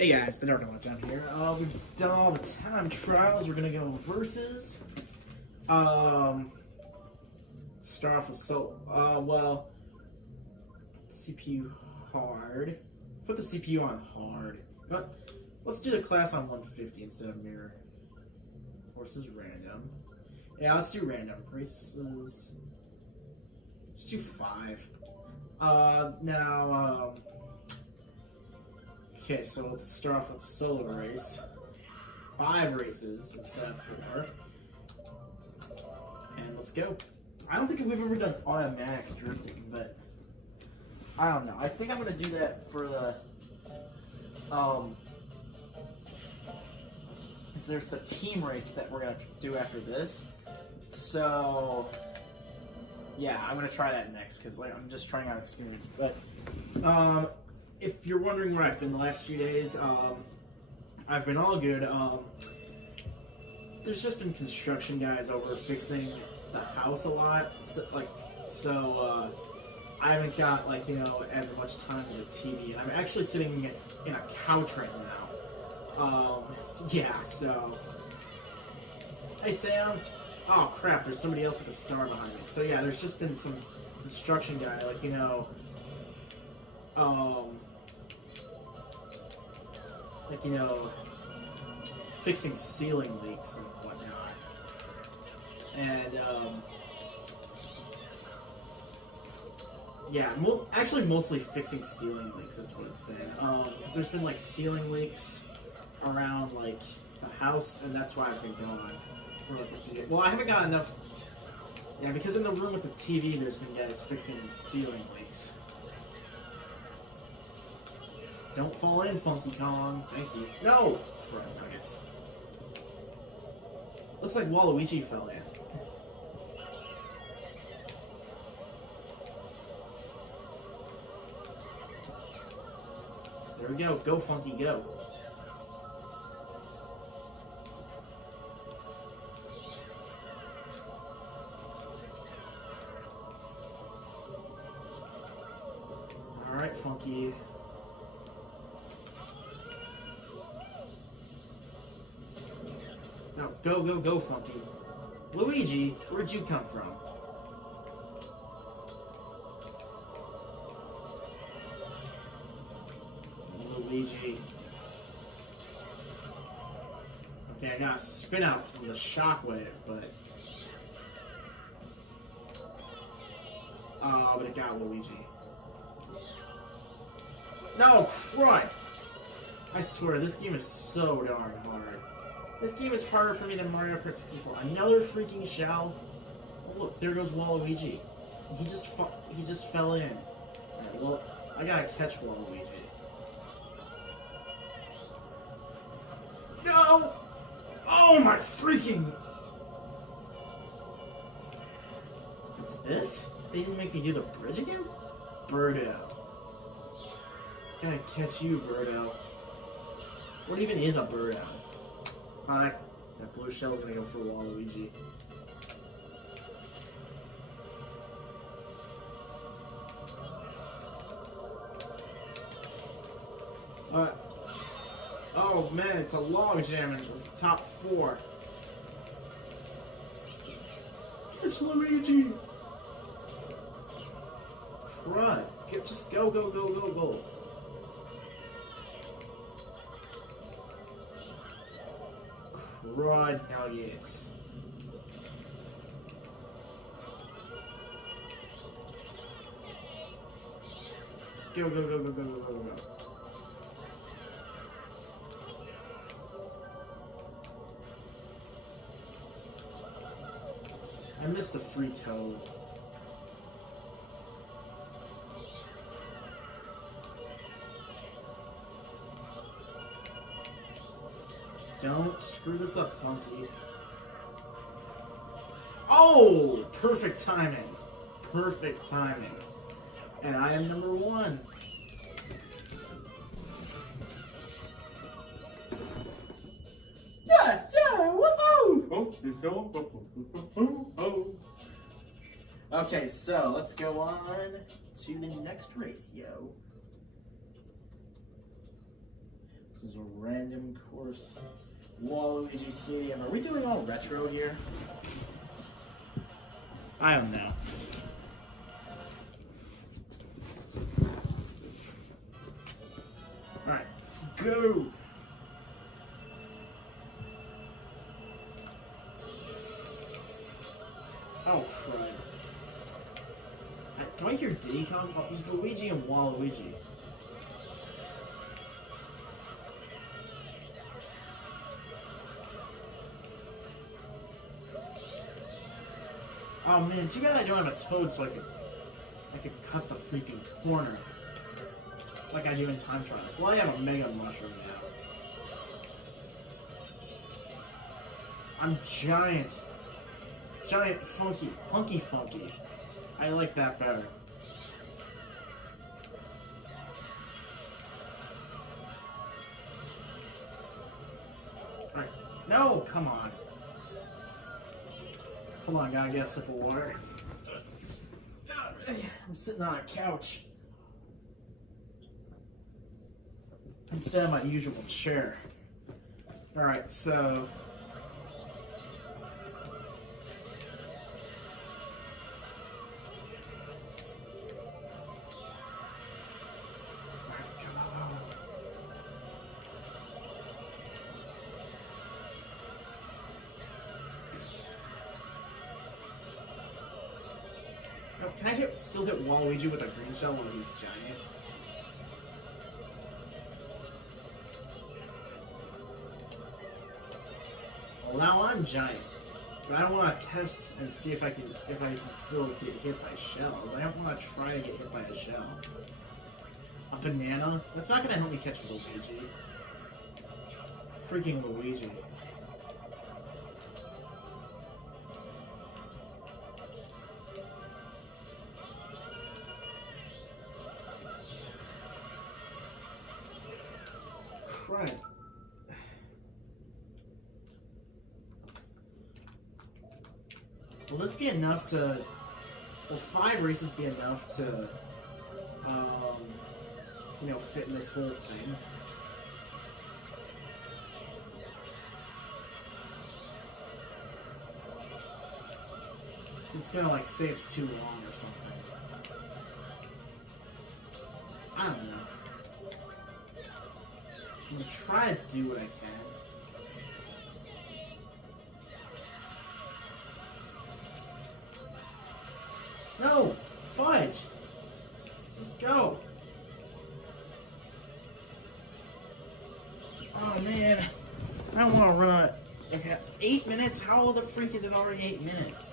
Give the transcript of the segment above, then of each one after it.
Hey guys, the Dark Knight down here. We've done all the time trials. We're gonna go versus. Start off with well, CPU hard. Put the CPU on hard. But let's do the class on 150 instead of mirror. Forces random. Yeah, let's do random. Races. Let's do 5. Okay, so let's start off with solo race. 5 races instead of 4. And let's go. I don't think we've ever done automatic drifting, but I don't know. I think I'm gonna do that for the so there's the team race that we're gonna do after this. So yeah, I'm gonna try that next because I'm just trying out experience. But if you're wondering where I've been the last few days, I've been all good. There's just been construction guys over fixing the house a lot, so I haven't got as much time with the TV. I'm actually sitting in a couch right now. Yeah, so hey Sam. Oh crap, there's somebody else with a star behind me. So yeah, there's just been some construction guy, fixing ceiling leaks and whatnot. And yeah, actually mostly fixing ceiling leaks is what it's been. Because there's been ceiling leaks around the house, and that's why I've been gone for a few days. Well, I haven't got enough. Yeah, because in the room with the TV, there's been guys fixing ceiling leaks. Don't fall in, Funky Kong. Thank you. No! Crap nuggets. Looks like Waluigi fell in. There we go. Go, Funky, go. Alright, Funky. No, go, go, go, Funky. Luigi, where'd you come from? Luigi. Okay, I got a spin out from the shockwave, but it got Luigi. No, crud! I swear, this game is so darn hard. This game is harder for me than Mario Kart 64. Another freaking shell. Oh, look, there goes Waluigi. He just fell in. Alright, well, I gotta catch Waluigi. No! Oh my freaking! What's this? They didn't make me do the bridge again? Birdo. Gotta catch you, Birdo. What even is a Birdo? That blue shell is gonna go for Waluigi. Oh man, it's a log jam in the top 4. It's Luigi! Crud. Just go, go, go, go, go. Crud nuggets. Let's go, go, go, go, go, go, go, go. I missed the free toad. Don't screw this up, Funky. Oh! Perfect timing. Perfect timing. And I am number 1. Yeah, yeah, woohoo! Okay, so let's go on to the next race, yo. This is a random course. Waluigi Stadium. Are we doing all retro here? I don't know. Alright, go! Oh, crud. Do I hear Diddy Kong? Oh, there's Luigi and Waluigi. Oh man, too bad I don't have a toad so I could cut the freaking corner. Like I do in time trials. Well, I have a mega mushroom now. I'm giant. Giant funky. Funky. I like that better. Alright. No, come on. Hold on, gotta get a sip of water. I'm sitting on a couch instead of my usual chair. Alright, so can I still hit Waluigi with a green shell when he's giant? Well, now I'm giant, but I don't want to test and see if I can still get hit by shells. I don't want to try to get hit by a shell. A banana? That's not gonna help me catch Luigi. Freaking Luigi. Right. Will this be enough to... Will 5 races be enough to, you know, fit in this whole thing? It's gonna, like, say it's too long or something. I don't know. I'm gonna try to do what I can. No! Fudge! Just go! Oh man. I don't want to run out. Okay, 8 minutes? How the freak is it already 8 minutes?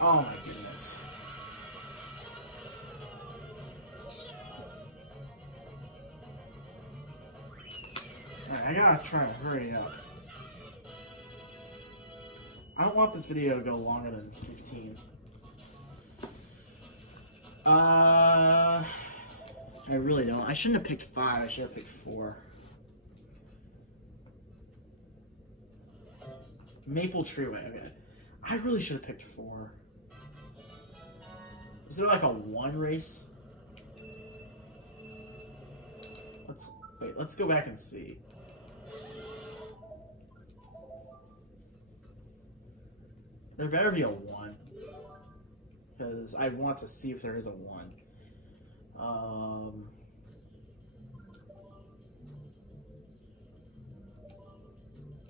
Oh my goodness. Alright, I gotta try to hurry up. I don't want this video to go longer than 15. I really don't. I shouldn't have picked 5, I should have picked 4. Maple Treeway, okay. I really should have picked 4. Is there like a 1 race? Let's go back and see. There better be a 1. Because I want to see if there is a 1.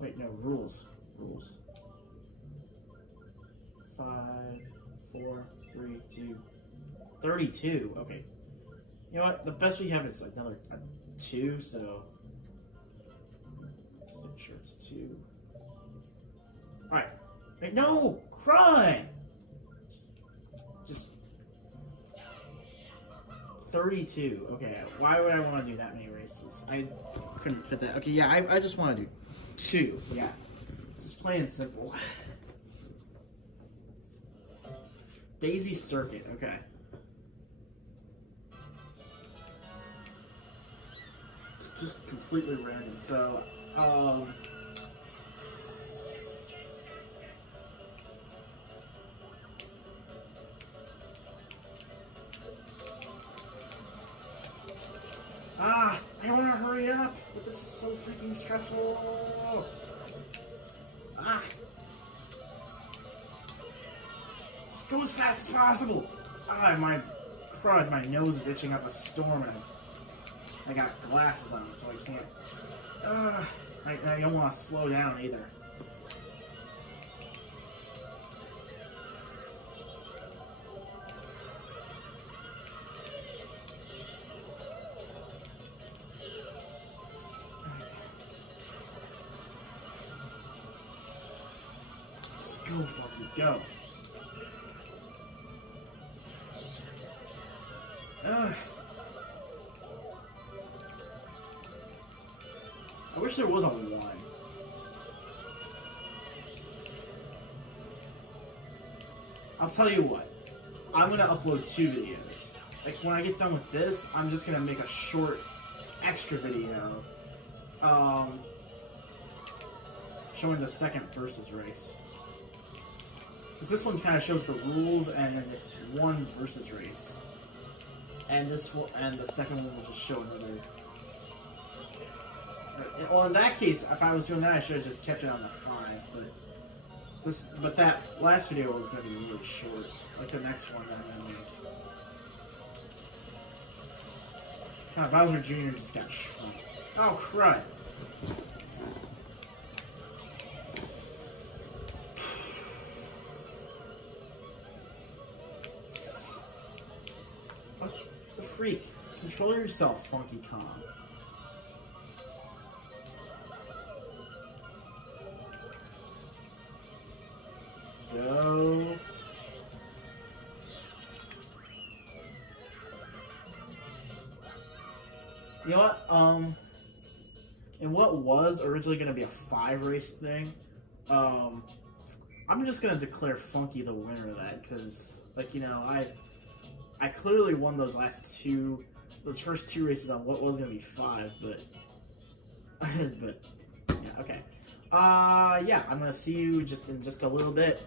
Wait, no, rules. 5, 4, 3, 2, 32. Okay. You know what? The best we have is another 2, so let's make sure it's 2. Alright. Wait, no! Crud! Just 32. Okay, why would I want to do that many races? I couldn't fit that. Okay, yeah, I just want to do 2. Yeah. Just plain and simple. Daisy Circuit, okay. It's just completely random. So, so freaking stressful. Ah. Just go as fast as possible. Ah, my crud, my nose is itching up a storm, and I got glasses on, so I can't. I don't want to slow down either. Just go, fucking go. I wish there was a 1. I'll tell you what. I'm gonna upload 2 videos. Like, when I get done with this, I'm just gonna make a short extra video showing the second versus race. Because this one kind of shows the rules and then the 1 versus race. And this one, and the second one will just show another. Well, in that case, if I was doing that, I should have just kept it on the 5. But that last video was going to be really short, like the next one that I'm gonna make. God, Bowser Jr. just got shrunk. Oh crud! What the freak? Control yourself, Funky Kong. Go. You know what? And what was originally going to be a 5 race thing, I'm just going to declare Funky the winner of that, because, like, you know, I clearly won those first 2 races on what was going to be 5, but, but, yeah, okay. Yeah, I'm going to see you in just a little bit.